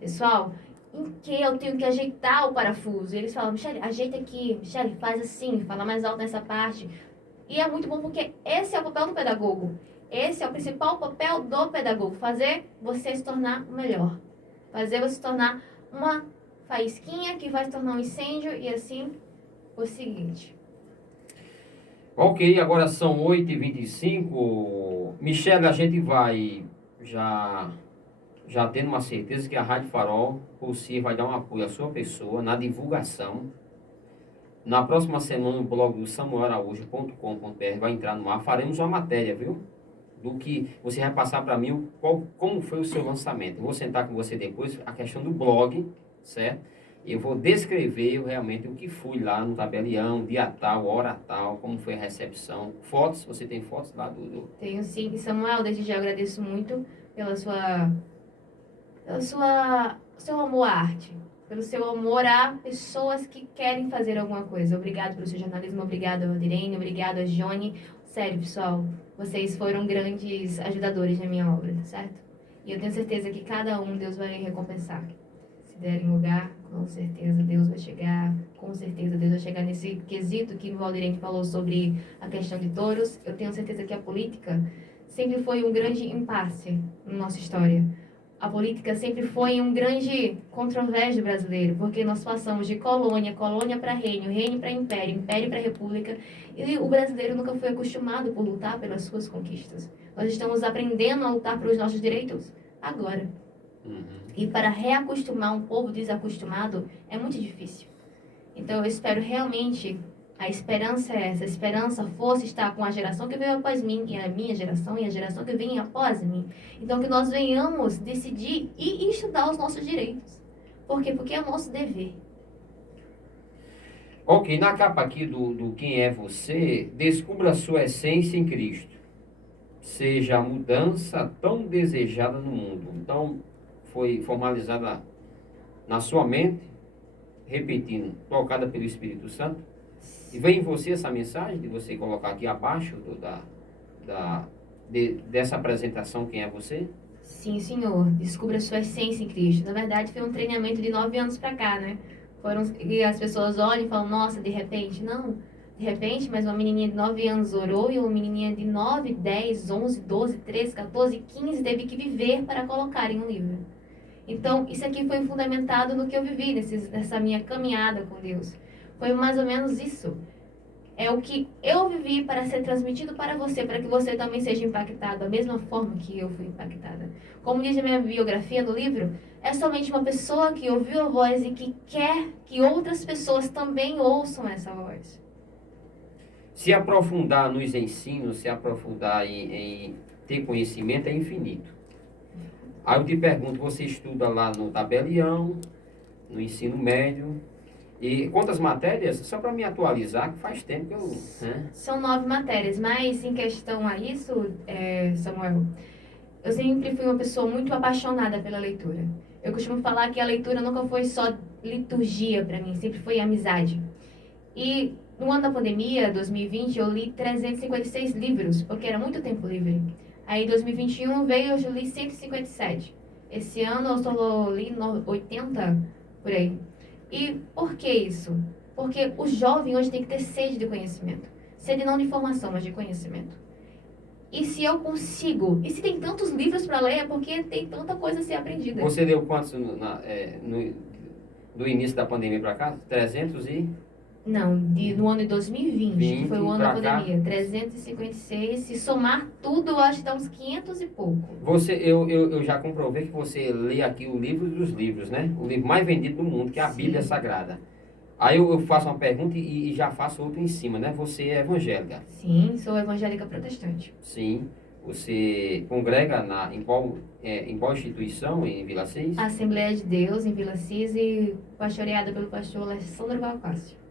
Pessoal, em que eu tenho que ajeitar o parafuso? E eles falam, Michele, ajeita aqui, Michele, faz assim, fala mais alto nessa parte. E é muito bom porque esse é o papel do pedagogo. Esse é o principal papel do pedagogo, fazer você se tornar o melhor. Fazer você se tornar uma faísquinha que vai se tornar um incêndio e assim o seguinte. Ok, agora são 8h25. Michele, a gente vai já tendo uma certeza que a Rádio Farol, por si, vai dar um apoio à sua pessoa na divulgação. Na próxima semana, no blog do samuelaraújo.com.br vai entrar no ar. Faremos uma matéria, viu? Do que você vai passar para mim, como foi o seu lançamento. Eu vou sentar com você depois, a questão do blog, certo? Eu vou descrever realmente o que fui lá no tabelião, dia tal, hora tal, como foi a recepção. Fotos, você tem fotos lá do... Tenho sim. Samuel, desde já eu agradeço muito pelo seu amor à arte, pelo seu amor a pessoas que querem fazer alguma coisa. Obrigado pelo seu jornalismo, obrigado a Direne, obrigado a Johnny. Sério, pessoal, vocês foram grandes ajudadores na minha obra, certo? E eu tenho certeza que cada um Deus vai recompensar. Se derem lugar, com certeza Deus vai chegar, com certeza Deus vai chegar nesse quesito que o Valdirene falou sobre a questão de touros. Eu tenho certeza que a política sempre foi um grande impasse na nossa história. A política sempre foi um grande controvérsia brasileiro, porque nós passamos de colônia para reino, reino para império, império para república, e o brasileiro nunca foi acostumado por lutar pelas suas conquistas. Nós estamos aprendendo a lutar pelos nossos direitos agora. E para reacostumar um povo desacostumado é muito difícil. Então eu espero realmente, a esperança é essa, a esperança, a força está com a geração que veio após mim, e a minha geração, e a geração que vem após mim. Então que nós venhamos decidir e estudar os nossos direitos. Por quê? Porque é o nosso dever. Ok, na capa aqui do Quem é Você, descubra a sua essência em Cristo. Seja a mudança tão desejada no mundo. Então, foi formalizada na sua mente, repetindo, tocada pelo Espírito Santo. E vem em você essa mensagem de você colocar aqui abaixo dessa apresentação, Quem é Você? Sim, senhor. Descubra a sua essência em Cristo. Na verdade, foi um treinamento de 9 anos para cá, né? E as pessoas olham e falam, nossa, de repente. Não, de repente, mas uma menininha de 9 anos orou e uma menininha de 9, 10, 11, 12, 13, 14, 15 teve que viver para colocar em um livro. Então, isso aqui foi fundamentado no que eu vivi, nessa minha caminhada com Deus. Foi mais ou menos isso. É o que eu vivi para ser transmitido para você, para que você também seja impactado da mesma forma que eu fui impactada. Como diz a minha biografia no livro, é somente uma pessoa que ouviu a voz e que quer que outras pessoas também ouçam essa voz. Se aprofundar nos ensinos, se aprofundar em ter conhecimento é infinito. Aí eu te pergunto, você estuda lá no tabelião, no ensino médio, e quantas matérias? Só para me atualizar, que faz tempo que eu... Né? São 9 matérias, mas em questão a isso, Samuel, eu sempre fui uma pessoa muito apaixonada pela leitura. Eu costumo falar que a leitura nunca foi só liturgia para mim, sempre foi amizade. E no ano da pandemia, 2020, eu li 356 livros, porque era muito tempo livre. Aí 2021 veio, eu li 157. Esse ano eu só li 80, por aí. E por que isso? Porque o jovem hoje tem que ter sede de conhecimento. Sede não de informação, mas de conhecimento. E se eu consigo, e se tem tantos livros para ler, é porque tem tanta coisa a ser aprendida. Você leu quantos do início da pandemia para cá? 300 e... Não, no ano de 2020, que foi o ano da pra pandemia, 356, se somar tudo, eu acho que dá uns 500 e pouco. Eu já comprovei que você lê aqui o livro dos livros, né? O livro mais vendido do mundo, que é a Sim. Bíblia Sagrada. Aí eu faço uma pergunta e já faço outra em cima, né? Você é evangélica? Sim, sou evangélica protestante. Sim. Você congrega em qual instituição em Vila Cis? Assembleia de Deus, em Vila Cis, e pastoreada pelo pastor Alessandro Valcácio.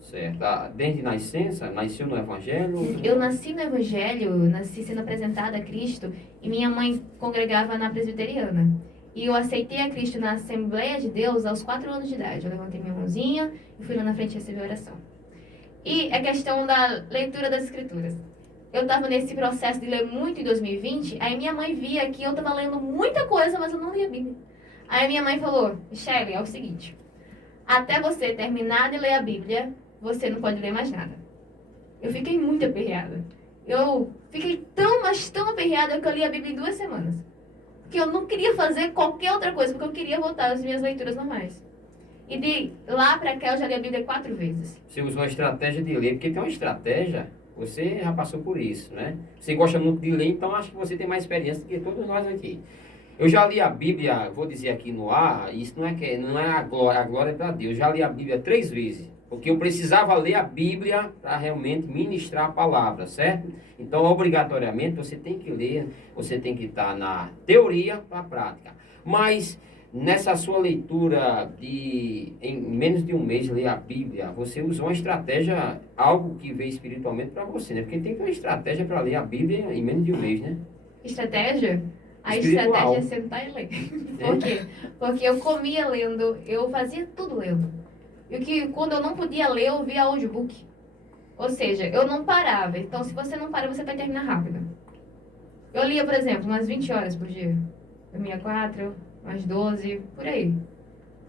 Certo. Desde nascença, nasceu no Evangelho? Eu nasci no Evangelho, nasci sendo apresentada a Cristo, e minha mãe congregava na presbiteriana. E eu aceitei a Cristo na Assembleia de Deus aos 4 anos de idade. Eu levantei minha mãozinha e fui lá na frente receber a oração. E a questão da leitura das Escrituras. Eu estava nesse processo de ler muito em 2020, aí minha mãe via que eu estava lendo muita coisa, mas eu não lia a Bíblia. Aí minha mãe falou, Michele, é o seguinte, até você terminar de ler a Bíblia, você não pode ler mais nada. Eu fiquei muito aperreada. Eu fiquei mas tão aperreada que eu li a Bíblia em 2 semanas. Porque eu não queria fazer qualquer outra coisa, porque eu queria voltar às minhas leituras normais. E de lá pra cá eu já li a Bíblia 4 vezes. Você usou a estratégia de ler, porque tem uma estratégia, você já passou por isso, né? Você gosta muito de ler, então acho que você tem mais experiência do que todos nós aqui. Eu já li a Bíblia, vou dizer aqui no ar, isso não é a glória é para Deus. Eu já li a Bíblia 3 vezes, porque eu precisava ler a Bíblia para realmente ministrar a palavra, certo? Então, obrigatoriamente, você tem que ler, você tem que estar na teoria para a prática. Mas, nessa sua leitura em menos de um mês ler a Bíblia, você usou uma estratégia, algo que veio espiritualmente para você, né? Porque tem que ter uma estratégia para ler a Bíblia em menos de um mês, né? Estratégia? A Espiritual. estratégia é sentar e ler. Por quê? Porque eu comia lendo, eu fazia tudo lendo. E que quando eu não podia ler, eu via audiobook. Ou seja, eu não parava. Então, se você não para, você vai terminar rápido. Eu lia, por exemplo, umas 20 horas por dia. Eu lia 4, umas 12, por aí.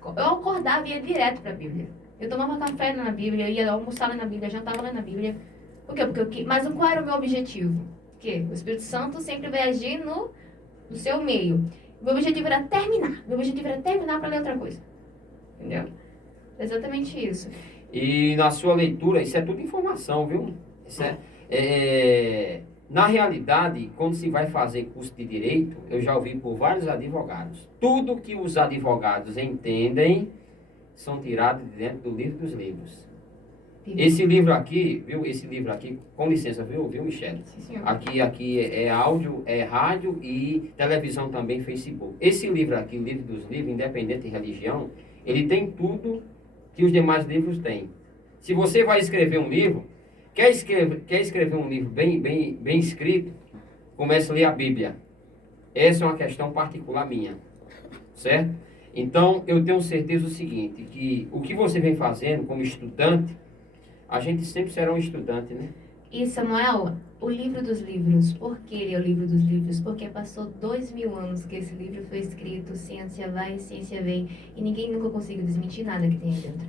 Eu acordava e ia direto para a Bíblia. Eu tomava café na Bíblia, ia almoçar na Bíblia, jantava lá na Bíblia. Por quê? Mas qual era o meu objetivo? Que o Espírito Santo sempre vai agir no seu meio. Meu objetivo era terminar. Meu objetivo era terminar para ler outra coisa. Entendeu? Exatamente isso. E na sua leitura, isso é tudo informação, viu? Isso na realidade, quando se vai fazer curso de direito, eu já ouvi por vários advogados. Tudo que os advogados entendem são tirados de dentro do livro dos livros. Esse livro aqui, viu? Esse livro aqui, com licença, viu, Michele? Sim, senhor. Aqui é áudio, é rádio e televisão também, Facebook. Esse livro aqui, o livro dos livros, independente de religião, ele tem tudo que os demais livros têm. Se você vai escrever um livro, quer escrever um livro bem escrito, comece a ler a Bíblia. Essa é uma questão particular minha, certo? Então, eu tenho certeza do seguinte, que o que você vem fazendo como estudante, a gente sempre será um estudante, né? E Samuel, o livro dos livros, por que ele é o livro dos livros? Porque passou 2000 anos que esse livro foi escrito, ciência vai, ciência vem, e ninguém nunca conseguiu desmentir nada que tem aí dentro.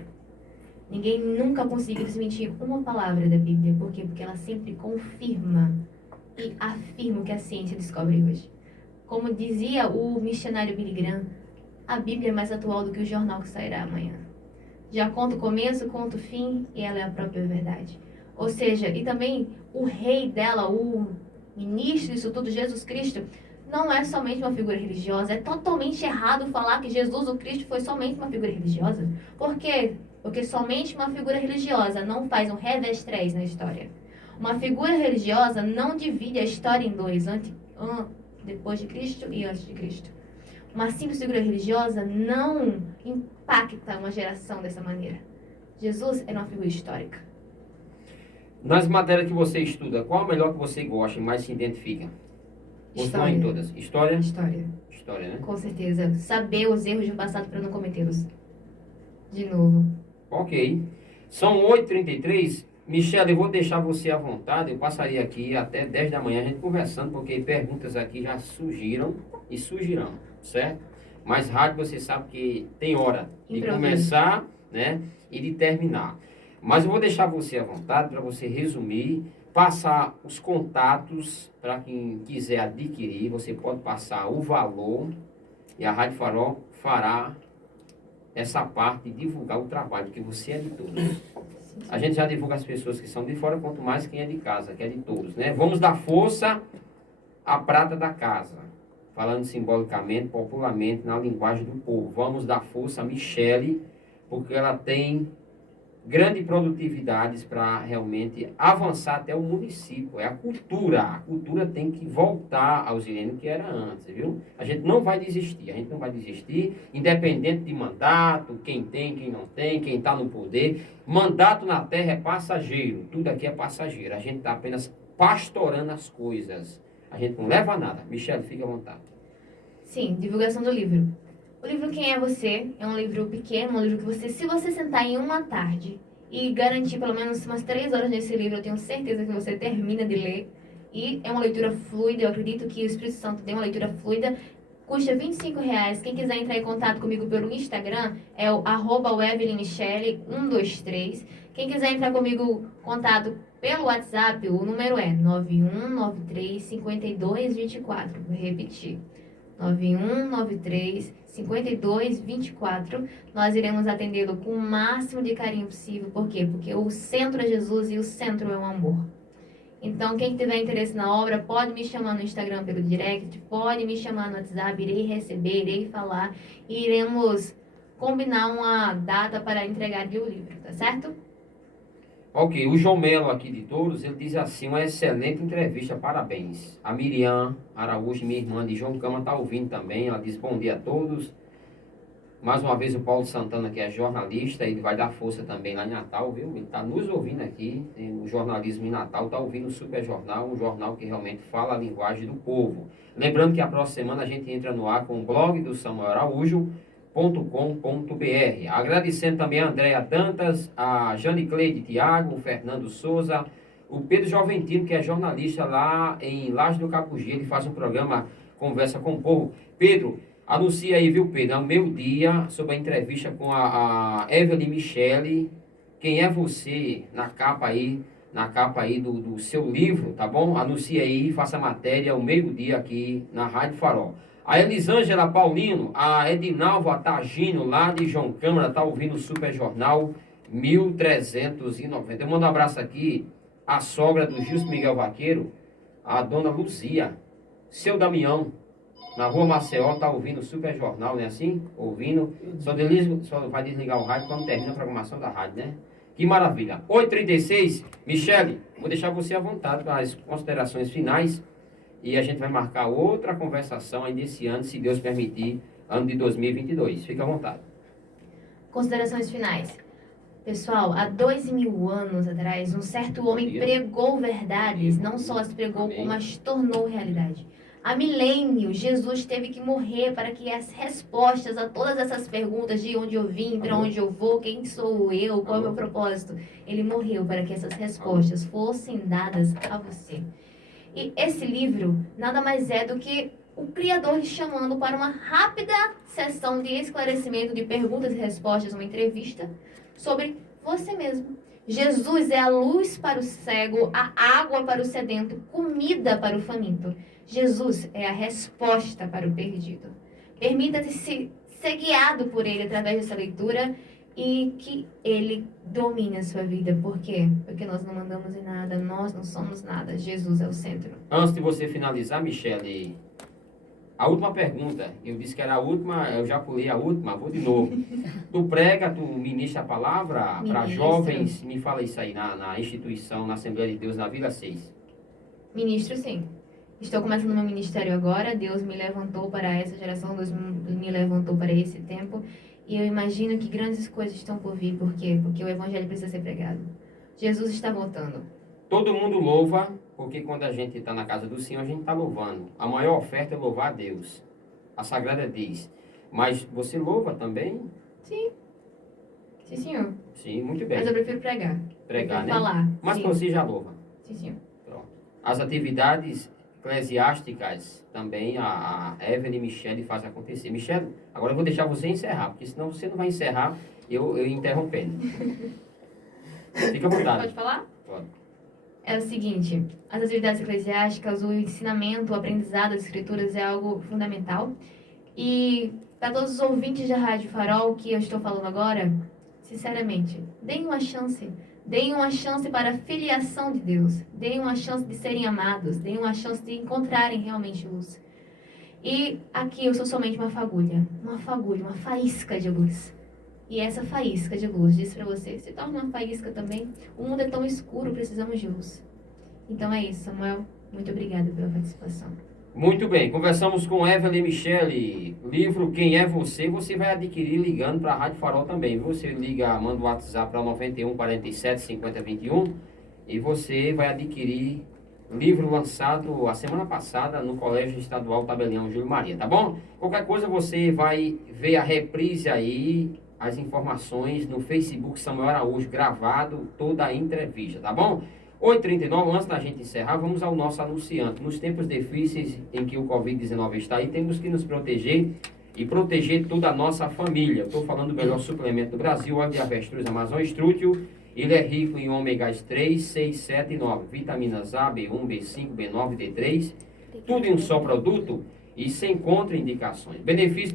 Ninguém nunca conseguiu desmentir uma palavra da Bíblia. Por quê? Porque ela sempre confirma e afirma o que a ciência descobre hoje. Como dizia o missionário Billy Graham, a Bíblia é mais atual do que o jornal que sairá amanhã. Já conta o começo, conta o fim, e ela é a própria verdade. Ou seja, e também o rei dela, o ministro disso tudo, Jesus Cristo, não é somente uma figura religiosa. É totalmente errado falar que Jesus, o Cristo, foi somente uma figura religiosa. Por quê? Porque somente uma figura religiosa não faz um revés 3 na história. Uma figura religiosa não divide a história em dois, depois de Cristo e antes de Cristo. Uma simples figura religiosa não impacta uma geração dessa maneira. Jesus era uma figura histórica. Nas matérias que você estuda, qual a melhor que você gosta e mais se identifica? Ou não em todas? História? História. História, né? Com certeza. Saber os erros do passado para não cometê-los de novo. Ok. São 8h33. Michele, eu vou deixar você à vontade. Eu passaria aqui até 10 da manhã a gente conversando, porque perguntas aqui já surgiram e surgirão, certo? Mas rádio você sabe que tem hora de começar, né, e de terminar. Mas eu vou deixar você à vontade para você resumir passar os contatos para quem quiser adquirir. Você pode passar o valor e a Rádio Farol fará essa parte de divulgar o trabalho, que você é de todos. A gente já divulga as pessoas que são de fora, quanto mais quem é de casa, que é de todos, né? Vamos dar força à prata da casa. Falando simbolicamente, popularmente, na linguagem do povo. Vamos dar força a Michele, porque ela tem grande produtividade para realmente avançar até o município. É a cultura. A cultura tem que voltar ao Zilene que era antes, viu? A gente não vai desistir. A gente não vai desistir, independente de mandato, quem tem, quem não tem, quem está no poder. Mandato na terra é passageiro. Tudo aqui é passageiro. A gente está apenas pastorando as coisas. A gente não leva nada. Michele, fique à vontade. Sim, divulgação do livro. O livro Quem é Você é um livro pequeno, um livro que você, se você sentar em uma tarde e garantir pelo menos umas 3 horas nesse livro, eu tenho certeza que você termina de ler. E é uma leitura fluida, eu acredito que o Espírito Santo tem uma leitura fluida. Custa R$25. Quem quiser entrar em contato comigo pelo Instagram é o @evelynmichele123. Quem quiser entrar comigo em contato pelo WhatsApp, o número é 9193-5224. Vou repetir. 9193-5224. Nós iremos atendê-lo com o máximo de carinho possível. Por quê? Porque o centro é Jesus e o centro é o amor. Então, quem tiver interesse na obra, pode me chamar no Instagram pelo direct, pode me chamar no WhatsApp, irei receber, irei falar e iremos combinar uma data para entregar o livro, tá certo? Ok, o João Melo aqui de Touros, ele diz assim, uma excelente entrevista, parabéns. A Miriam Araújo, minha irmã de João Cama, está ouvindo também, ela diz bom dia a todos. Mais uma vez o Paulo Santana, que é jornalista, ele vai dar força também lá em Natal, viu? Ele está nos ouvindo aqui, o jornalismo em Natal, está ouvindo o Super Jornal, um jornal que realmente fala a linguagem do povo. Lembrando que a próxima semana a gente entra no ar com o blog do Samuel Araújo.com.br. Agradecendo também a Andréa Dantas, a Jane Cleide Thiago, o Fernando Souza, o Pedro Joventino, que é jornalista lá em Laje do Capugi, ele faz um programa Conversa com o Povo. Pedro, anuncia aí, viu, Pedro, ao meio-dia, sobre a entrevista com a Evelyn Michele. Quem é você na capa aí do seu livro, tá bom? Anuncia aí, faça matéria ao meio-dia aqui na Rádio Farol. A Elisângela Paulino, a Edinalva Tagino, lá de João Câmara, tá ouvindo o Super Jornal 1390. Eu mando um abraço aqui à sogra do Gilson Miguel Vaqueiro, a dona Luzia, seu Damião, na Rua Maceió, tá ouvindo o Super Jornal, não é assim? Ouvindo. Só vai desligar o rádio quando termina a programação da rádio, né? Que maravilha. 8h36, Michele, vou deixar você à vontade para as considerações finais e a gente vai marcar outra conversação ainda esse ano, se Deus permitir, ano de 2022. Fica à vontade. Considerações finais. Pessoal, há 2000 anos atrás, um certo homem pregou verdades, não só as pregou, como as tornou realidade. Há milênios, Jesus teve que morrer para que as respostas a todas essas perguntas de onde eu vim, para onde eu vou, quem sou eu, qual é o meu propósito, ele morreu para que essas respostas fossem dadas a você. E esse livro nada mais é do que o Criador lhe chamando para uma rápida sessão de esclarecimento de perguntas e respostas, uma entrevista sobre você mesmo. Jesus é a luz para o cego, a água para o sedento, comida para o faminto. Jesus é a resposta para o perdido. Permita-se ser guiado por Ele através dessa leitura e que Ele domine a sua vida. Por quê? Porque nós não mandamos em nada, nós não somos nada. Jesus é o centro. Antes de você finalizar, Michele, a última pergunta. Eu disse que era a última, eu já pulei a última, vou de novo. Tu prega, tu ministra a palavra para jovens, me fala isso aí, na instituição, na Assembleia de Deus, na Vila 6. Ministro, sim. Estou começando meu ministério agora, Deus me levantou para essa geração, Deus me levantou para esse tempo, e eu imagino que grandes coisas estão por vir. Por quê? Porque o Evangelho precisa ser pregado. Jesus está voltando. Todo mundo louva, porque quando a gente está na casa do Senhor, a gente está louvando. A maior oferta é louvar a Deus. A Sagrada diz. Mas você louva também? Sim. Sim, senhor. Sim, muito bem. Mas eu prefiro pregar. Pregar, né? Falar. Mas Sim. você já louva. Sim, senhor. Pronto. As atividades eclesiásticas também a Evelyn Michele faz acontecer. Michele, agora eu vou deixar você encerrar, porque senão você não vai encerrar eu interrompendo. Fica à vontade. Pode falar? Pode. é o seguinte: as atividades eclesiásticas, o ensinamento, o aprendizado das escrituras é algo fundamental. E para todos os ouvintes da Rádio Farol que eu estou falando agora, sinceramente, deem uma chance. Deem uma chance para a filiação de Deus. Deem uma chance de serem amados. Deem uma chance de encontrarem realmente luz. E aqui eu sou somente uma fagulha, uma faísca de luz. E essa faísca de luz diz para você: se torna uma faísca também. O mundo é tão escuro, precisamos de luz. Então é isso, Samuel. Muito obrigada pela participação. Muito bem, conversamos com Evelyn Michele. Livro Quem é Você? Você vai adquirir ligando para a Rádio Farol também. Você liga, manda o WhatsApp para 91 47 50 21 e você vai adquirir livro lançado a semana passada no Colégio Estadual Tabelião Júlio Maria, tá bom? Qualquer coisa você vai ver a reprise aí, as informações no Facebook Samuel Araújo, gravado toda a entrevista, tá bom? 8h39, antes da gente encerrar, vamos ao nosso anunciante. Nos tempos difíceis em que o Covid-19 está aí, temos que nos proteger e proteger toda a nossa família. Estou falando do melhor suplemento do Brasil, óleo de avestruz Amazon Strútil. Ele é rico em ômegas 3, 6, 7 e 9, vitaminas A, B1, B5, B9, D3, tudo em um só produto e sem contraindicações. Benefício